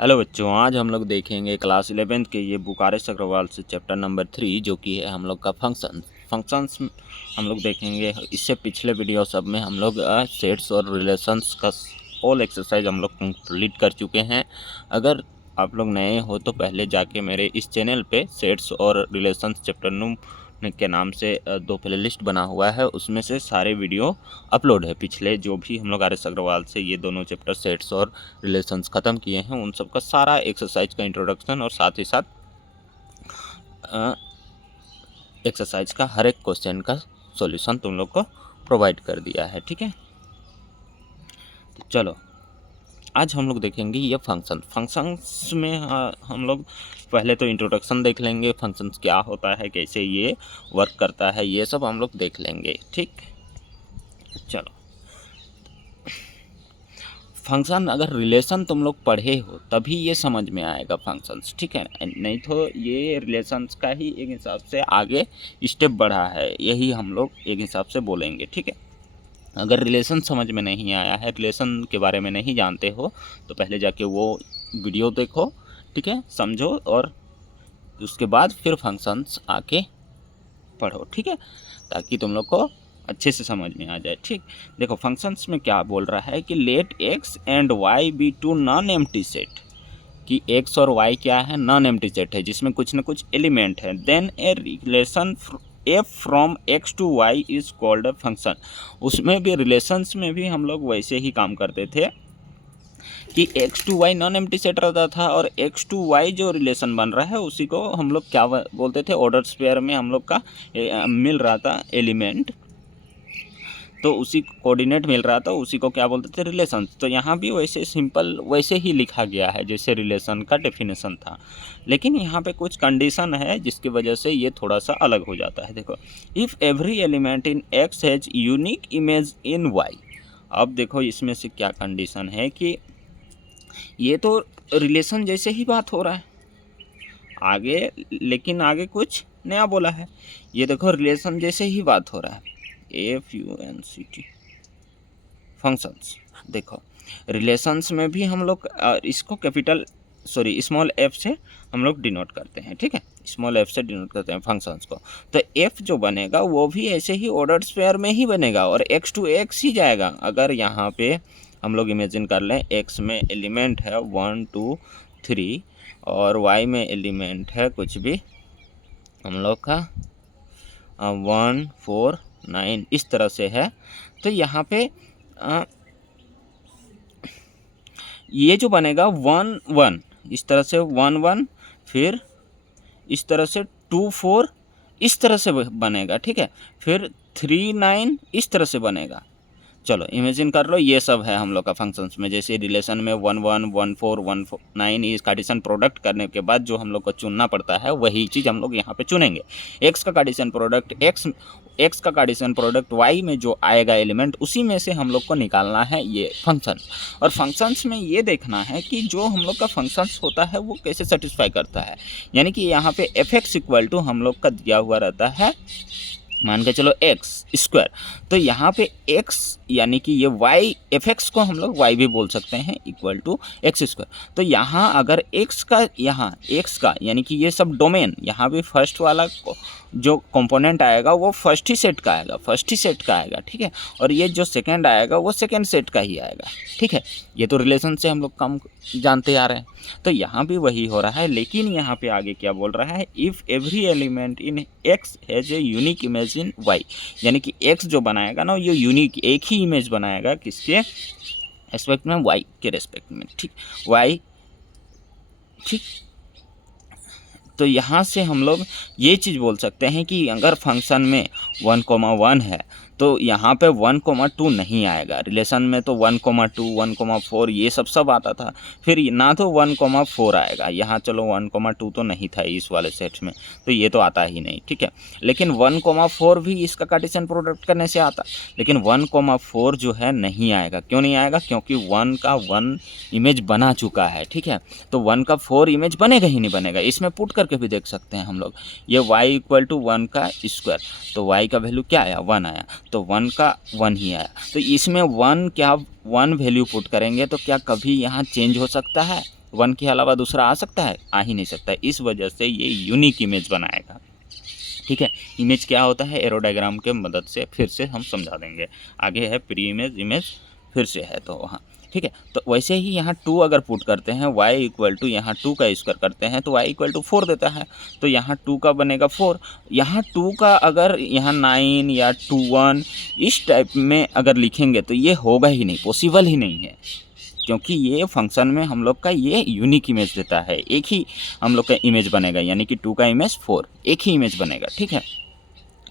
Hello बच्चों, आज हम लोग देखेंगे क्लास 11th के ये बुखारिस्ट अग्रवाल से चैप्टर नंबर 3 जो कि है हम लोग का फंक्शंस हम लोग देखेंगे। इससे पिछले वीडियो सब में हम लोग सेट्स और रिलेशंस का ऑल एक्सरसाइज हम लोग कंप्लीट कर चुके हैं। अगर आप लोग नए हो तो पहले जाके मेरे इस चैनल पे सेट्स और रिलेशंस चैप्टर के नाम से 2 प्लेलिस्ट बना हुआ है, उसमें से सारे वीडियो अपलोड है। पिछले जो भी हम लोग आर.एस. अग्रवाल से ये दोनों चैप्टर सेट्स और रिलेशंस ख़त्म किए हैं, उन सब का सारा एक्सरसाइज का इंट्रोडक्शन और साथ ही साथ एक्सरसाइज का हर एक क्वेश्चन का सॉल्यूशन तुम लोग को प्रोवाइड कर दिया है। ठीक है, तो चलो आज हम लोग देखेंगे ये फंक्शंस में हम लोग पहले तो इंट्रोडक्शन देख लेंगे, फंक्शंस क्या होता है, कैसे ये वर्क करता है, ये सब हम लोग देख लेंगे। ठीक, चलो फंक्शन अगर रिलेशन तुम लोग पढ़े हो तभी ये समझ में आएगा फंक्शंस, ठीक है। नहीं तो ये रिलेशंस का ही एक हिसाब से आगे स्टेप बढ़ा है, यही हम लोग एक हिसाब से बोलेंगे। ठीक है, अगर रिलेशन समझ में नहीं आया है, रिलेशन के बारे में नहीं जानते हो, तो पहले जाके वो वीडियो देखो, ठीक है, समझो, और उसके बाद फिर फंक्शंस आके पढ़ो, ठीक है, ताकि तुम लोग को अच्छे से समझ में आ जाए। ठीक, देखो फंक्शंस में क्या बोल रहा है कि let X and Y be two non empty set, कि एक्स और वाई क्या है, नॉन एम्प्टी सेट है जिसमें कुछ ना कुछ एलिमेंट है। Then a relation F from x to Y is called a function. उसमें भी रिलेशंस में भी हम लोग वैसे ही काम करते थे कि X to Y non empty set रहता था, और एक्स टू वाई जो रिलेशन बन रहा है उसी को हम लोग क्या बोलते थे, ऑर्डर स्क्वायर में हम लोग का मिल रहा था एलिमेंट, तो उसी कोऑर्डिनेट मिल रहा था, उसी को क्या बोलते थे, रिलेशन। तो यहाँ भी वैसे सिंपल वैसे ही लिखा गया है जैसे रिलेशन का डेफिनेशन था, लेकिन यहाँ पे कुछ कंडीशन है जिसकी वजह से ये थोड़ा सा अलग हो जाता है। देखो, if every element in X has unique image in Y. अब देखो इसमें से क्या कंडीशन है कि ये तो रिलेशन जैसे ही बात हो रहा है आगे, लेकिन आगे कुछ नया बोला है। ये देखो रिलेशन जैसे ही बात हो रहा है, FUNCT फंक्शंस। देखो रिलेशंस में भी हम लोग इसको स्मॉल f से हम लोग डिनोट करते हैं, ठीक है, स्मॉल f से डिनोट करते हैं फंक्शंस को। तो f जो बनेगा वो भी ऐसे ही ऑर्डर्ड स्क्वायर में ही बनेगा और x टू x ही जाएगा। अगर यहाँ पे हम लोग इमेजिन कर लें x में एलिमेंट है 1 2 3 और y में एलिमेंट है कुछ भी हम लोग का 1 4 9 इस तरह से है, तो यहाँ पे ये जो बनेगा 1 1 इस तरह से 1 1, फिर इस तरह से 2 4 इस तरह से बनेगा, ठीक है, फिर 3 9 इस तरह से बनेगा। चलो इमेजिन कर लो, ये सब है हम लोग का फंक्शंस में। जैसे रिलेशन में 1 1 1 4 1 9 इस कार्टेशियन प्रोडक्ट करने के बाद जो हम लोग को चुनना पड़ता है वही चीज़ हम लोग यहाँ पे चुनेंगे। एक्स का कार्टेशियन प्रोडक्ट एक्स का कार्टेशियन प्रोडक्ट वाई में जो आएगा एलिमेंट, उसी में से हम लोग को निकालना है ये फंक्शन। और फंक्शंस में ये देखना है कि जो हम लोग का फंक्शंस होता है वो कैसे सेटिस्फाई करता है। यानी कि यहाँ पे एफ एक्स इक्वल टू हम लोग का दिया हुआ रहता है, मान के चलो एक्स स्क्वायर, तो यहाँ पे x यानी कि ये y एफ एक्स को हम लोग y भी बोल सकते हैं इक्वल टू एक्स स्क्वायर। तो यहाँ अगर x का यानी कि ये सब डोमेन, यहाँ भी फर्स्ट वाला जो कंपोनेंट आएगा वो फर्स्ट ही सेट का आएगा, ठीक है, और ये जो सेकंड आएगा वो सेकंड सेट का ही आएगा, ठीक है। ये तो रिलेशन से हम लोग कम जानते आ रहे हैं, तो यहाँ भी वही हो रहा है। लेकिन यहाँ पे आगे क्या बोल रहा है, if every element in X has a unique image in Y, यानी कि एक्स जो बनाएगा ना ये यूनिक एक ही इमेज बनाएगा, किसके रेस्पेक्ट में, वाई के रेस्पेक्ट में, ठीक, वाई, ठीक। तो यहाँ से हम लोग ये चीज़ बोल सकते हैं कि अगर फंक्शन में 1,1 है तो यहाँ पे 1,2 नहीं आएगा। रिलेशन में तो 1,2 1,4 ये सब आता था, फिर ना तो 1,4 आएगा यहाँ। चलो 1,2 तो नहीं था इस वाले सेट में, तो ये तो आता ही नहीं, ठीक है। लेकिन 1,4 भी इसका कार्टेशियन प्रोडक्ट करने से आता, लेकिन 1,4 जो है नहीं आएगा। क्यों नहीं आएगा, क्योंकि 1 का 1 इमेज बना चुका है, ठीक है, तो 1 का 4 इमेज बनेगा ही नहीं बनेगा। इसमें पुट करके भी देख सकते हैं हम लोग, ये y इक्वल टू 1 का स्क्वायर, तो y का वैल्यू क्या आया, 1 आया, तो 1 का 1 ही आया। तो इसमें 1 वैल्यू पुट करेंगे तो क्या कभी यहाँ चेंज हो सकता है, 1 के अलावा दूसरा आ सकता है? आ ही नहीं सकता। इस वजह से ये यूनिक इमेज बनाएगा, ठीक है। इमेज क्या होता है, एरो डायग्राम के मदद से फिर से हम समझा देंगे। आगे है प्री इमेज, इमेज फिर से है तो वहाँ, ठीक है। तो वैसे ही यहाँ 2 अगर पुट करते हैं, y इक्वल टू यहाँ 2 का स्क्वायर करते हैं तो y इक्वल टू 4 देता है, तो यहाँ 2 का बनेगा 4। यहाँ 2 का अगर यहाँ 9 या 2 1 इस टाइप में अगर लिखेंगे तो ये होगा ही नहीं, पॉसिबल ही नहीं है, क्योंकि ये फंक्शन में हम लोग का ये यूनिक इमेज देता है। एक ही हम लोग का इमेज बनेगा, यानी कि 2 का इमेज 4, एक ही इमेज बनेगा, ठीक है।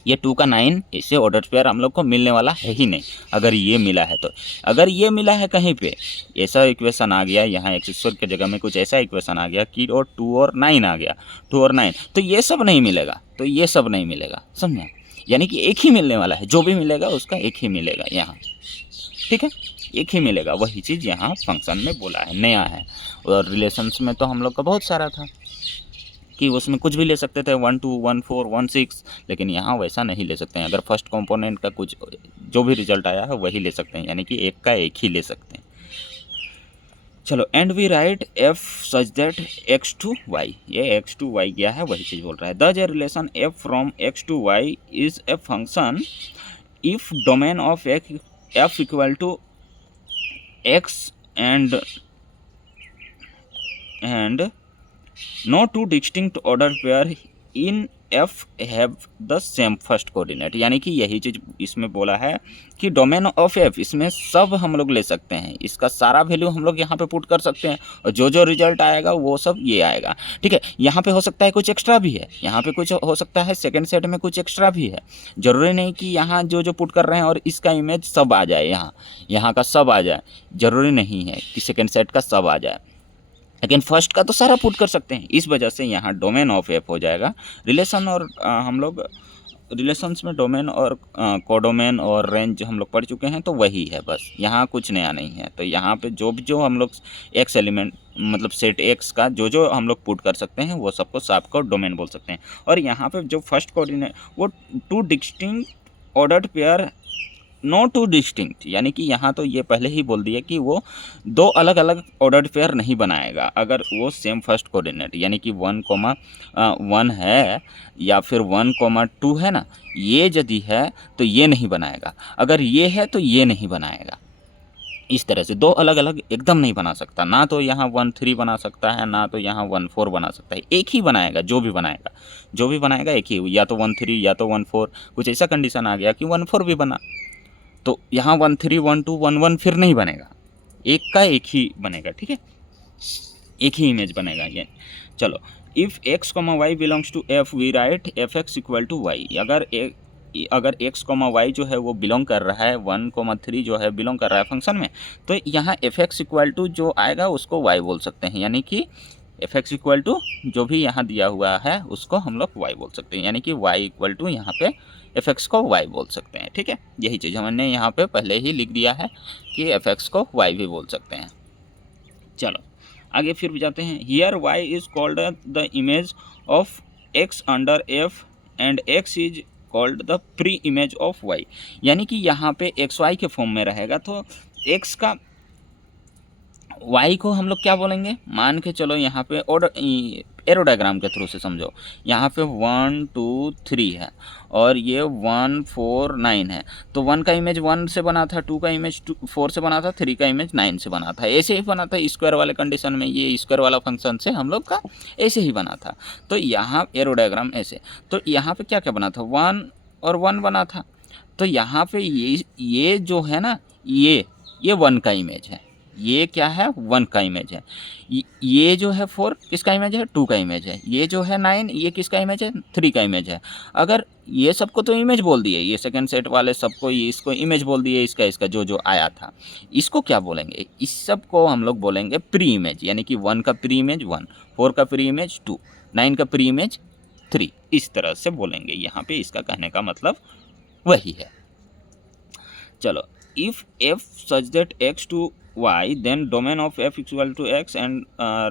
ये 2 का 9 इससे ऑर्डर पेयर हम लोग को मिलने वाला है ही नहीं, अगर ये मिला है तो। अगर ये मिला है कहीं पे, ऐसा इक्वेशन आ गया यहाँ x² की जगह में कुछ ऐसा इक्वेशन आ गया कि और 2 और 9 आ गया, 2 और 9, तो ये सब नहीं मिलेगा, तो ये सब नहीं मिलेगा, समझे। यानी कि एक ही मिलने वाला है, जो भी मिलेगा उसका एक ही मिलेगा यहाँ, ठीक है, एक ही मिलेगा। वही चीज़ यहाँ फंक्शन में बोला है, नया है। और रिलेशंस में तो हम लोग का बहुत सारा था कि उसमें कुछ भी ले सकते थे, 1 2 1 4 1 6, लेकिन यहाँ वैसा नहीं ले सकते हैं। अगर फर्स्ट कंपोनेंट का कुछ जो भी रिजल्ट आया है वही ले सकते हैं, यानी कि एक का एक ही ले सकते हैं। चलो, and we write f such that x to y, ये एक्स टू वाई क्या है वही चीज़ बोल रहा है। Thus a relation F from x to Y is a function if domain of F equal to x and no two distinct order pair in f have the same first coordinate। यानी कि यही चीज़ इसमें बोला है कि domain of f, इसमें सब हम लोग ले सकते हैं, इसका सारा वैल्यू हम लोग यहाँ पे पुट कर सकते हैं, और जो जो रिजल्ट आएगा वो सब ये आएगा, ठीक है। यहाँ पे हो सकता है कुछ एक्स्ट्रा भी है, यहाँ पे कुछ हो सकता है सेकंड सेट में कुछ एक्स्ट्रा भी है। ज़रूरी नहीं कि यहाँ जो जो पुट कर रहे हैं और इसका इमेज सब आ जाए, यहाँ का सब आ जाए, ज़रूरी नहीं है कि सेकेंड सेट का सब आ जाए, लेकिन फर्स्ट का तो सारा पुट कर सकते हैं। इस वजह से यहाँ डोमेन ऑफ एफ हो जाएगा। रिलेशन और हम लोग रिलेशंस में डोमेन और कोडोमेन और रेंज हम लोग पढ़ चुके हैं, तो वही है, बस यहाँ कुछ नया नहीं है। तो यहाँ पे जो हम लोग एक्स एलिमेंट मतलब सेट एक्स का जो हम लोग पुट कर सकते हैं वो सबको सबको डोमेन बोल सकते हैं। और यहाँ पे जो फर्स्ट कोऑर्डिनेट वो 2 distinct ordered pair, no two distinct, यानी कि यहाँ तो ये पहले ही बोल दिया कि वो 2 अलग अलग ऑर्डर्ड पेयर नहीं बनाएगा अगर वो सेम फर्स्ट कोऑर्डिनेट, यानी कि 1,1 है या फिर 1,2 है ना, ये यदि है तो ये नहीं बनाएगा, अगर ये है तो ये नहीं बनाएगा। इस तरह से 2 अलग अलग एकदम नहीं बना सकता, ना तो यहाँ 1 3 बना सकता है, ना तो यहाँ 1 4 बना सकता है, एक ही बनाएगा। जो भी बनाएगा एक ही, या तो 1 3 या तो 1 4, कुछ ऐसा कंडीशन आ गया कि 1 4 भी बना, तो यहाँ 1 3 1 2 1 1 फिर नहीं बनेगा, एक का एक ही बनेगा, ठीक है, एक ही इमेज बनेगा ये। चलो, if x, y belongs to f we write F x equal to Y. अगर x, y जो है वो बिलोंग कर रहा है, 1, 3 जो है बिलोंग कर रहा है फंक्शन में, तो यहाँ एफ एक्स इक्वल टू जो आएगा उसको y बोल सकते हैं, यानी कि एफ एक्स इक्वल टू जो भी यहाँ दिया हुआ है उसको हम लोग y बोल सकते हैं, यानी कि y इक्वल टू यहाँ पे एफ एक्स को y बोल सकते हैं, ठीक है। यही चीज़ हमने यहाँ पे पहले ही लिख दिया है कि एफ एक्स को y भी बोल सकते हैं। चलो आगे फिर भी जाते हैं। Here y is called the image of x under f and x is called the pre image of y, यानी कि यहाँ पे एक्स वाई के फॉर्म में रहेगा, तो x का y को हम लोग क्या बोलेंगे, मान के चलो यहाँ पे ऑर्डर एरो डायग्राम के थ्रू से समझो। यहाँ पे 1 2 3 है और ये 1 4 9 है, तो 1 का इमेज 1 से बना था, 2 का इमेज 4 से बना था, 3 का इमेज 9 से बना था, ऐसे ही बना था स्क्वायर वाले कंडीशन में, ये स्क्वायर वाला फंक्शन से हम लोग का ऐसे ही बना था। तो यहाँ एरो डायग्राम ऐसे, तो यहाँ पे क्या क्या बना था, 1 और 1 बना था, तो यहाँ पे ये जो है ना, ये 1 का इमेज है, ये क्या है 1 का इमेज है, ये जो है 4 किसका इमेज है, 2 का इमेज है, ये जो है 9 ये किसका इमेज है, 3 का इमेज है। अगर ये सबको तो इमेज बोल दिए, ये सेकंड सेट वाले सबको ये इसको इमेज बोल दिए, इसका जो आया था, इसको क्या बोलेंगे, इस सब को हम लोग बोलेंगे प्री इमेज, यानी कि 1 का प्री इमेज 1, 4 का प्री इमेज 2, 9 का प्री इमेज 3, इस तरह से बोलेंगे। यहाँ पे इसका कहने का मतलब वही है। चलो, if F such that x to Y, then domain of F equal to x and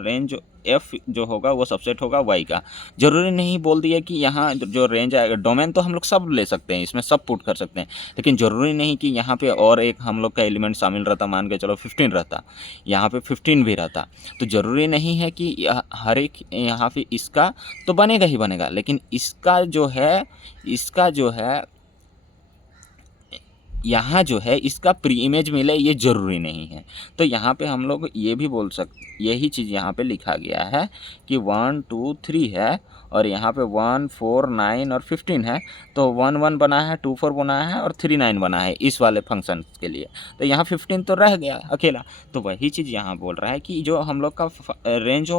range F जो होगा वो सबसेट होगा वाई का। जरूरी नहीं बोल दिया कि यहाँ जो रेंज आएगा, डोमेन तो हम लोग सब ले सकते हैं, इसमें सब पुट कर सकते हैं, लेकिन ज़रूरी नहीं कि यहाँ पे और एक हम लोग का एलिमेंट शामिल रहता। मान के चलो 15 रहता, यहाँ पे 15 भी रहता, तो ज़रूरी नहीं है कि हर एक यहाँ पे इसका तो बनेगा ही बनेगा, लेकिन इसका जो है यहाँ जो है इसका प्री इमेज मिले ये ज़रूरी नहीं है। तो यहाँ पे हम लोग ये भी बोल सकते, यही चीज़ यहाँ पे लिखा गया है कि 1 2 3 है और यहाँ पे 1 4 9 और 15 है, तो 1 1 बना है, 2 4 बना है और 3 9 बना है इस वाले फंक्शन के लिए। तो यहाँ 15 तो रह गया अकेला, तो वही चीज़ यहाँ बोल रहा है कि जो हम लोग का रेंज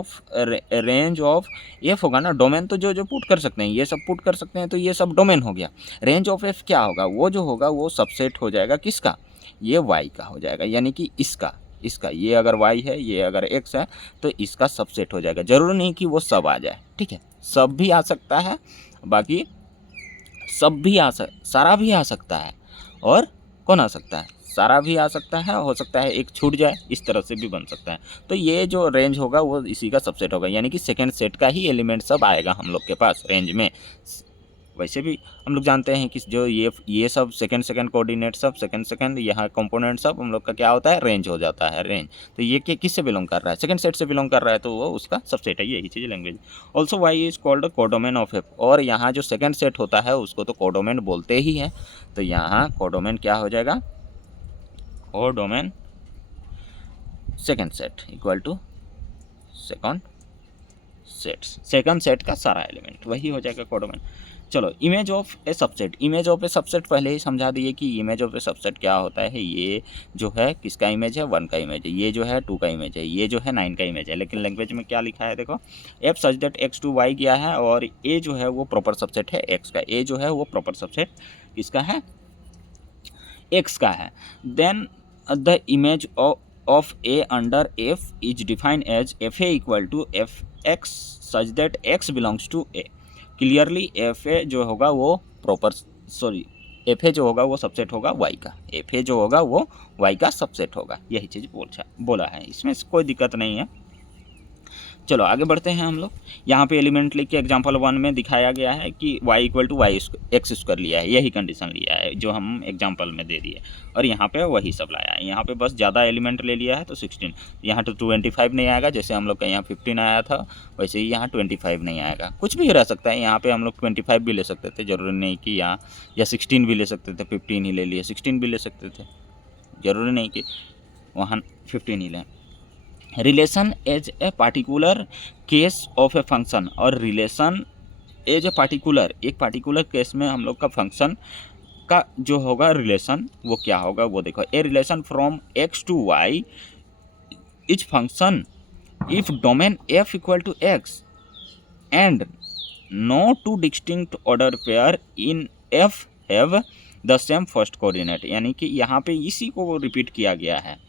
ऑफ एफ होगा ना, डोमेन तो जो पुट कर सकते हैं ये सब पुट कर सकते हैं, तो ये सब डोमेन हो गया। रेंज ऑफ एफ क्या होगा, वो जो होगा वो सबसेट हो जाएगा किसका, ये वाई का हो जाएगा, यानी कि इसका ये अगर y है, ये अगर x है, तो इसका सबसेट हो जाएगा। जरूरी नहीं कि वो सब आ जाए, ठीक है, सब भी आ सकता है, बाकी सब भी सारा भी आ सकता है, और कौन आ सकता है, सारा भी आ सकता है, हो सकता है एक छूट जाए, इस तरह से भी बन सकता है। तो ये जो रेंज होगा वो इसी का सबसेट होगा, यानी कि सेकेंड सेट का ही एलिमेंट सब आएगा हम लोग के पास रेंज में। वैसे भी हम लोग जानते हैं कि जो ये सब सेकंड कोऑर्डिनेट सब सेकंड यहाँ कंपोनेंट सब हम लोग का क्या होता है, रेंज हो जाता है, रेंज। तो ये किस से बिलोंग कर रहा है, सेकंड सेट से बिलोंग कर रहा है, तो वो उसका सबसेट है, यही चीज़ language. Also y is called codomain of f, और यहाँ जो सेकंड सेट होता है उसको तो कोडोमेन बोलते ही हैं, तो यहाँ कोडोमेन क्या हो जाएगा, codomain second set equal to second set का सारा एलिमेंट वही हो जाएगा कोडोमेन। चलो, image of a subset, image of a subset पहले ही समझा दिए कि इमेज ऑफ ए सबसेट क्या होता है। ये जो है किसका इमेज है, 1 का इमेज है, ये जो है 2 का इमेज है, ये जो है 9 का इमेज है। लेकिन लैंग्वेज में क्या लिखा है देखो, F such that x to Y गया है, और ए जो है वो प्रॉपर सबसेट है एक्स का, ए जो है वो प्रॉपर सबसेट किसका है, एक्स का है। Then the image of A under F is defined as F A equal to F X such that X belongs to A. Clearly F A जो होगा वो एफ ए जो होगा वो सबसेट होगा वाई का, एफ ए जो होगा वो वाई का सबसेट होगा, यही चीज़ बोला है, इसमें कोई दिक्कत नहीं है। चलो आगे बढ़ते हैं हम लोग। यहाँ पे एलिमेंट लिख के एग्जाम्पल 1 में दिखाया गया है कि y equal to Y X square लिया है, यही कंडीशन लिया है जो हम एग्जाम्पल में दे दिए, और यहाँ पे वही सब लाया है। यहाँ पे बस ज़्यादा एलिमेंट ले लिया है तो 16, यहाँ तो 25 नहीं आएगा, जैसे हम लोग का यहाँ 15 आया था वैसे ही यहाँ 25 नहीं आएगा। कुछ भी रह सकता है, यहाँ पर हम लोग 25 भी ले सकते थे, ज़रूरी नहीं कि यहाँ, या 16 भी ले सकते थे, 15 ही ले लिए, 16 भी ले सकते थे, ज़रूरी नहीं कि वहाँ 15 ही लें। Relation as a particular case of a function, और रिलेशन एज ए पार्टिकुलर, एक पार्टिकुलर केस में हम लोग का फंक्शन का जो होगा रिलेशन वो क्या होगा वो देखो। A relation from x to Y is function if domain f equal to x and no two distinct order pair in F have the same first coordinate. यानी कि यहाँ पे इसी को रिपीट किया गया है,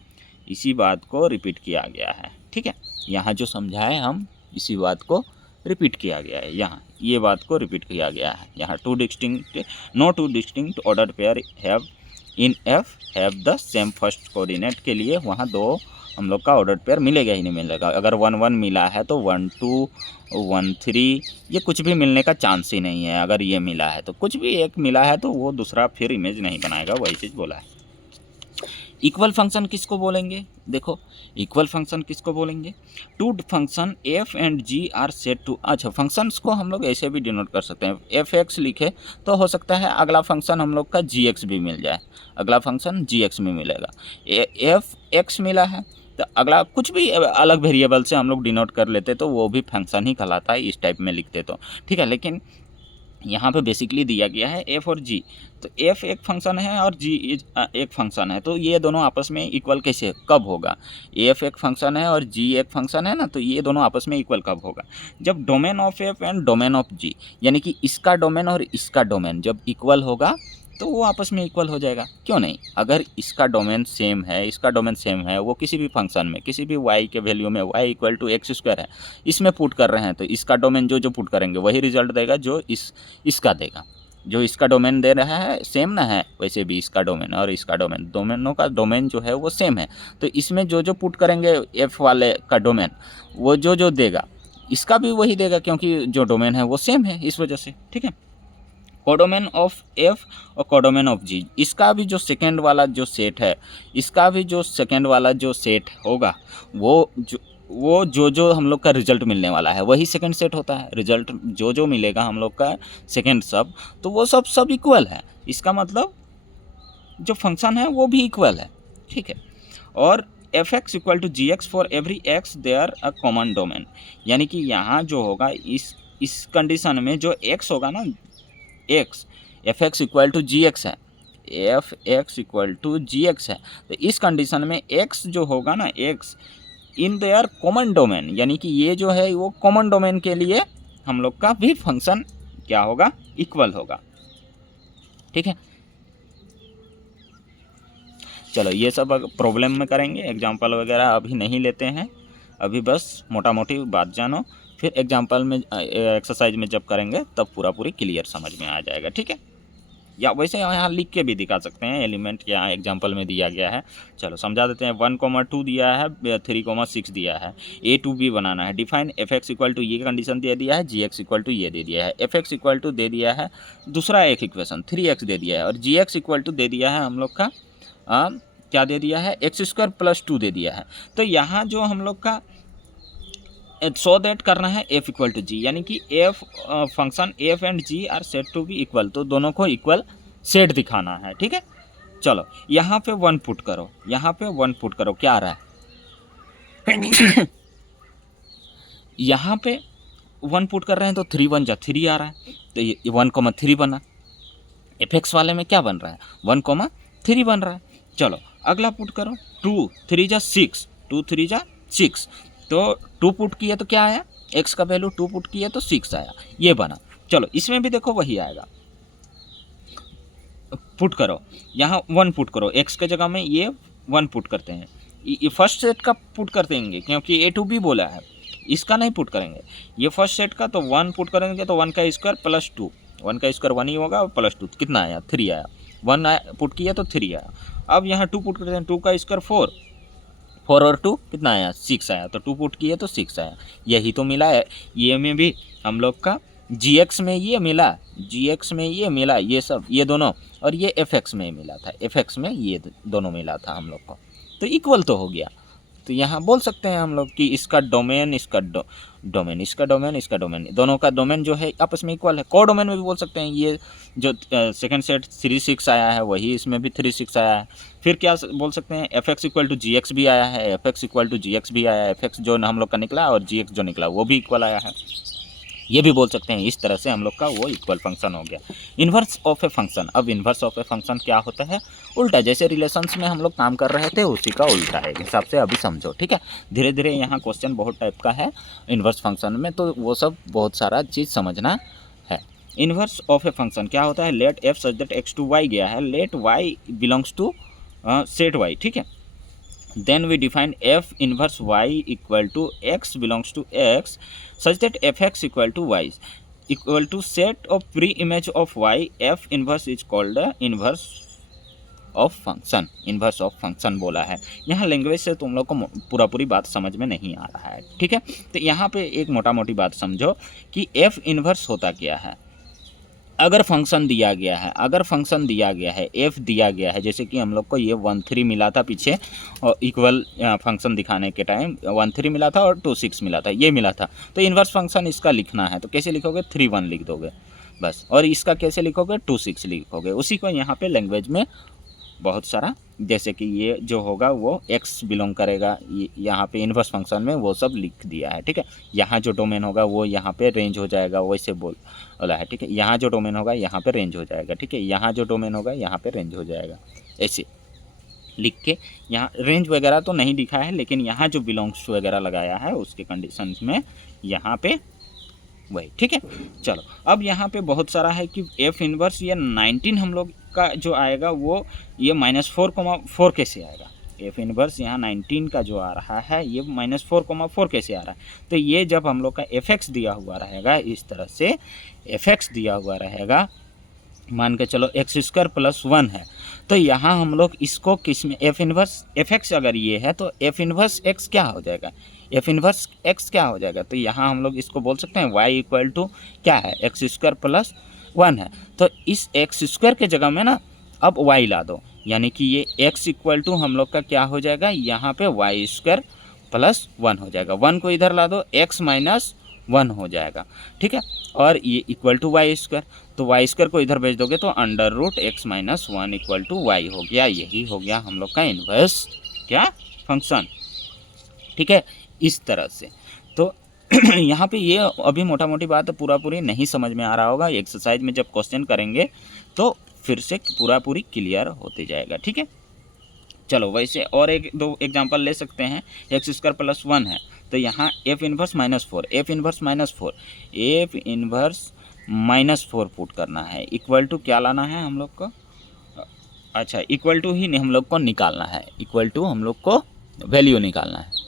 इसी बात को रिपीट किया गया है, ठीक है, यहाँ जो समझाए हम इसी बात को रिपीट किया गया है, यहाँ ये बात को रिपीट किया गया है। यहाँ no two distinct order pair have in F have the same first coordinate के लिए वहाँ दो हम लोग का ऑर्डर पेयर मिलेगा ही नहीं मिलेगा। अगर 1 1 मिला है तो 1 2 1 3 ये कुछ भी मिलने का चांस ही नहीं है। अगर ये मिला है तो कुछ भी एक मिला है तो वो दूसरा फिर इमेज नहीं बनाएगा, वही चीज़ बोला है। इक्वल फंक्शन किसको बोलेंगे, देखो इक्वल फंक्शन किसको बोलेंगे, two function F and G are set to. अच्छा, फंक्शंस को हम लोग ऐसे भी डिनोट कर सकते हैं, एफ एक्स लिखे तो हो सकता है अगला फंक्शन हम लोग का जी एक्स भी मिल जाए, अगला फंक्शन जी एक्स में मिलेगा। एफ एक्स मिला है तो अगला कुछ भी अलग वेरिएबल से हम लोग डिनोट कर लेते तो वो भी फंक्शन ही कहलाता है, इस टाइप में लिखते तो ठीक है। लेकिन यहाँ पे बेसिकली दिया गया है एफ और जी, तो एफ एक फंक्शन है और जी एक फंक्शन है, तो ये दोनों आपस में इक्वल कैसे कब होगा, एफ एक फंक्शन है और जी एक फंक्शन है ना, तो ये दोनों आपस में इक्वल कब होगा, जब domain of f and domain of g, यानी कि इसका डोमेन और इसका डोमेन जब इक्वल होगा तो वो आपस में इक्वल हो जाएगा। क्यों नहीं, अगर इसका डोमेन सेम है, इसका डोमेन सेम है, वो किसी भी फंक्शन में किसी भी y के वैल्यू में y equal to X square है, इसमें पुट कर रहे हैं तो इसका डोमेन जो पुट करेंगे वही रिजल्ट देगा जो इसका देगा। जो इसका डोमेन दे रहा है सेम ना है, वैसे भी इसका डोमेन और इसका डोमेन, डोमेनों का डोमेन जो है वो सेम है। तो इसमें जो जो पुट करेंगे एफ वाले का डोमेन, वो जो जो देगा इसका भी वही देगा, क्योंकि जो डोमेन है वो सेम है इस वजह से, ठीक है। कोडोमेन ऑफ एफ और कोडोमेन ऑफ जी, इसका भी जो सेकेंड वाला जो सेट है, इसका भी जो सेकेंड वाला जो सेट होगा वो जो हम लोग का रिजल्ट मिलने वाला है वही सेकंड सेट होता है। रिजल्ट जो जो मिलेगा हम लोग का सेकंड सब, तो वो सब इक्वल है। इसका मतलब जो फंक्शन है वो भी इक्वल है, ठीक है। और F x equal to ji X for every X they are a common domain, यानी कि यहाँ जो होगा इस कंडीशन में जो एक्स होगा ना, x, f x equal to ji x है, F x equal to ji x है, तो इस कंडीशन में एक्स जो होगा ना, x in their common domain, यानी कि ये जो है वो कॉमन डोमेन के लिए हम लोग का भी फंक्शन क्या होगा, इक्वल होगा, ठीक है। चलो ये सब प्रॉब्लम में करेंगे, एग्जांपल वगैरह अभी नहीं लेते हैं, अभी बस मोटा मोटी बात जानो, फिर एग्जांपल में एक्सरसाइज में जब करेंगे तब पूरा पूरी क्लियर समझ में आ जाएगा, ठीक है। या वैसे यहाँ लिख के भी दिखा सकते हैं, एलिमेंट यहाँ एग्जांपल में दिया गया है। चलो समझा देते हैं। 1,2 दिया है, 3,6 दिया है, ए टू बी बनाना है। Define F x equal to ये कंडीशन दे दिया है, जी एक्स इक्वल टू ये दे दिया है, एफ एक्स इक्वल टू दे दिया है दूसरा एक इक्वेशन 3x दे दिया है, और जी एक्स इक्वल टू दे दिया है हम लोग का क्या दे दिया है, x² + 2 दे दिया है। तो यहाँ जो हम लोग का सो दैट करना है f इक्वल टू जी, यानी कि f function f and g are set to be equal, तो दोनों को इक्वल सेट दिखाना है, ठीक है। चलो यहाँ पे 1 पुट करो, यहाँ पे 1 पुट करो, क्या आ रहा है यहाँ पे 1 पुट कर रहे हैं तो 3 1 जा 3 आ रहा है, तो ये 1,3 बना। एफ एक्स वाले में क्या बन रहा है, 1,3 बन रहा है। चलो अगला पुट करो, 2 3 जा 6, 2 3 जा 6, तो 2 पुट किए तो क्या आया, x का वैल्यू 2 पुट किए तो 6 आया, ये बना। चलो इसमें भी देखो वही आएगा, पुट करो, यहाँ 1 पुट करो, x के जगह में ये 1 पुट करते हैं, ये फर्स्ट सेट का पुट कर देंगे क्योंकि ए टू बी बोला है, इसका नहीं पुट करेंगे, ये फर्स्ट सेट का, तो 1 पुट करेंगे तो 1 का स्क्वायर प्लस 2, 1 का स्क्वायर 1 ही होगा, और प्लस 2 कितना आया, 3 आया, 1 पुट किया तो 3 आया। अब यहाँ 2 पुट करते हैं, 2 का स्क्वायर 4, 4 और 2 कितना आया, 6 आया, तो 2 पुट किए तो 6 आया, यही तो मिला है। ये में भी हम लोग का gx में ये मिला, gx में ये मिला, ये सब ये दोनों, और ये fx में मिला था, fx में ये दोनों मिला था हम लोग को, तो इक्वल तो हो गया। तो यहाँ बोल सकते हैं हम लोग कि इसका डोमेन, इसका डोमेन, इसका डोमेन, इसका डोमेन, दोनों का डोमेन जो है आपस में इक्वल है। को डोमेन में भी बोल सकते हैं, ये जो सेकंड सेट 3 6 आया है वही इसमें भी 3 6 आया है। फिर क्या बोल सकते हैं, F x equal to ji X भी आया है, F x equal to ji X भी आया है, एफ एक्स जो हम लोग का निकला और जी एक्स जो निकला वो भी इक्वल आया है, ये भी बोल सकते हैं। इस तरह से हम लोग का वो इक्वल फंक्शन हो गया। इन्वर्स ऑफ ए फंक्शन, अब इन्वर्स ऑफ ए फंक्शन क्या होता है, उल्टा, जैसे रिलेशंस में हम लोग काम कर रहे थे उसी का उल्टा है, हिसाब से अभी समझो, ठीक है। धीरे धीरे यहाँ क्वेश्चन बहुत टाइप का है इन्वर्स फंक्शन में, तो वो सब बहुत सारा चीज़ समझना है। इन्वर्स ऑफ ए फंक्शन क्या होता है, let F such that x to Y गया है, let Y belongs to set Y, ठीक है। then we define f inverse y equal to x belongs to x such that fx equal to y equal to set of pre-image of y, f inverse is called the inverse of function. Inverse of function बोला है, यहाँ language से तुम लोग को पूरा पूरी बात समझ में नहीं आ रहा है, ठीक है। तो यहाँ पे एक मोटा मोटी बात समझो कि एफ इन्वर्स होता क्या है। अगर फंक्शन दिया गया है, अगर फंक्शन दिया गया है, एफ दिया गया है, जैसे कि हम लोग को ये 1 3 मिला था पीछे, और इक्वल फंक्शन दिखाने के टाइम 1 3 मिला था और 2 6 मिला था, ये मिला था, तो इन्वर्स फंक्शन इसका लिखना है तो कैसे लिखोगे, 3 1 लिख दोगे बस, और इसका कैसे लिखोगे, 2 6 लिखोगे। उसी को यहाँ पे लैंग्वेज में बहुत सारा, जैसे कि ये जो होगा वो x बिलोंग करेगा, यहाँ पे इन्वर्स फंक्शन में वो सब लिख दिया है, ठीक है। यहाँ जो डोमेन होगा वो यहाँ पे रेंज हो जाएगा, वैसे बोला है, ठीक है। यहाँ जो डोमेन होगा यहाँ पे रेंज हो जाएगा, ठीक है। यहाँ जो डोमेन होगा यहाँ पे रेंज हो जाएगा, ऐसे लिख के। यहाँ रेंज वगैरह तो नहीं लिखा है, लेकिन यहाँ जो बिलोंग्स वगैरह लगाया है उसके कंडीशन में यहाँ पे वही, ठीक है। चलो अब यहाँ पे बहुत सारा है कि एफ इन्वर्स, ये 19 हम लोग का जो आएगा वो ये -4,4 कैसे आएगा, एफ इन्वर्स यहाँ 19 का जो आ रहा है ये -4,4 कैसे आ रहा है। तो ये जब हम लोग का एफ एक्स दिया हुआ रहेगा, इस तरह से एफ एक्स दिया हुआ रहेगा, मान के चलो एक्स स्क्वायर प्लस 1 है, तो यहाँ हम लोग इसको किस में एफ इन्वर्स एफ एक्स अगर ये है तो एफ इन्वर्स एक्स क्या हो जाएगा, एफ इन्वर्स एक्स क्या हो जाएगा, तो यहाँ हम लोग इसको बोल सकते हैं वाई इक्वल टू क्या है, एक्स स्क्वायर प्लस 1 है। तो इस एक्स स्क्वायर के जगह में ना अब वाई ला दो, यानी कि ये एक्स इक्वल टू हम लोग का क्या हो जाएगा, यहाँ पे वाई स्क्वायर प्लस 1 हो जाएगा। 1 को इधर ला दो, एक्स माइनस 1 हो जाएगा, ठीक है। और ये इक्वल टू वाई स्क्वायर, तो वाई स्क्वायर को इधर भेज दोगे तो under root X minus 1 equal to Y हो गया। यही हो गया हम लोग का इन्वर्स क्या फंक्शन, ठीक है, इस तरह से। तो यहाँ पे ये अभी मोटा मोटी बात पूरा पूरी नहीं समझ में आ रहा होगा, एक्सरसाइज में जब क्वेश्चन करेंगे तो फिर से पूरा पूरी क्लियर होते जाएगा, ठीक है। चलो वैसे और एक दो एग्जांपल ले सकते हैं। एक्स स्क्वायर प्लस 1 है, तो यहाँ F inverse -4, F inverse -4, F inverse -4 put करना है, इक्वल टू क्या लाना है हम लोग को, अच्छा इक्वल टू ही हम लोग को निकालना है, इक्वल टू हम लोग को वैल्यू निकालना है।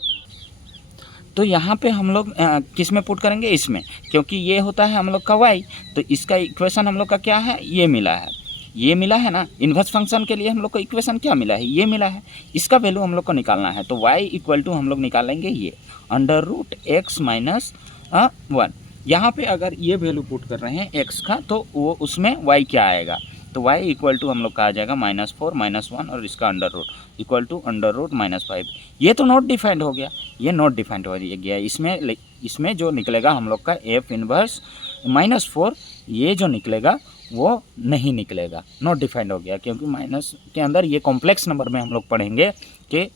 तो यहाँ पे हम लोग किस में पुट करेंगे, इसमें, क्योंकि ये होता है हम लोग का y, तो इसका इक्वेशन हम लोग का क्या है, ये मिला है, ये मिला है ना। इन्वर्स फंक्शन के लिए हम लोग को इक्वेशन क्या मिला है, ये मिला है, इसका वैल्यू हम लोग को निकालना है। तो y इक्वल टू हम लोग निकालेंगे ये अंडर रूट एक्स माइनस 1। यहाँ पे अगर ये वैल्यू पुट कर रहे हैं x का, तो वो उसमें y क्या आएगा, तो y इक्वल टू हम लोग का आ जाएगा -4 -1 और इसका under root equal to under root -5। ये तो नॉट डिफाइंड हो गया, ये नॉट डिफाइंड हो गया। इसमें जो निकलेगा हम लोग का एफ इनवर्स -4, ये जो निकलेगा वो नहीं निकलेगा, नॉट डिफाइंड हो गया, क्योंकि माइनस के अंदर ये कॉम्प्लेक्स नंबर में हम लोग पढ़ेंगे कि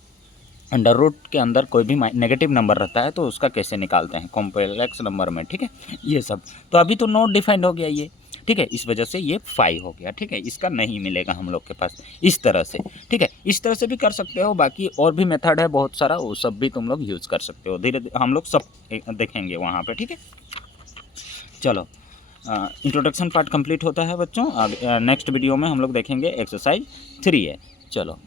अंडर रूट के अंदर कोई भी नेगेटिव नंबर रहता है तो उसका कैसे निकालते हैं कॉम्प्लेक्स नंबर में, ठीक है, ये सब। तो अभी तो नॉट डिफाइंड हो गया ये, ठीक है, इस वजह से ये 5 हो गया, ठीक है, इसका नहीं मिलेगा हम लोग के पास इस तरह से, ठीक है। इस तरह से भी कर सकते हो, बाकी और भी मेथड है बहुत सारा, वो सब भी तुम लोग यूज़ कर सकते हो, धीरे धीरे हम लोग सब देखेंगे वहाँ पे, ठीक है। चलो इंट्रोडक्शन पार्ट कंप्लीट होता है बच्चों, नेक्स्ट वीडियो में हम लोग देखेंगे एक्सरसाइज 3 है। चलो।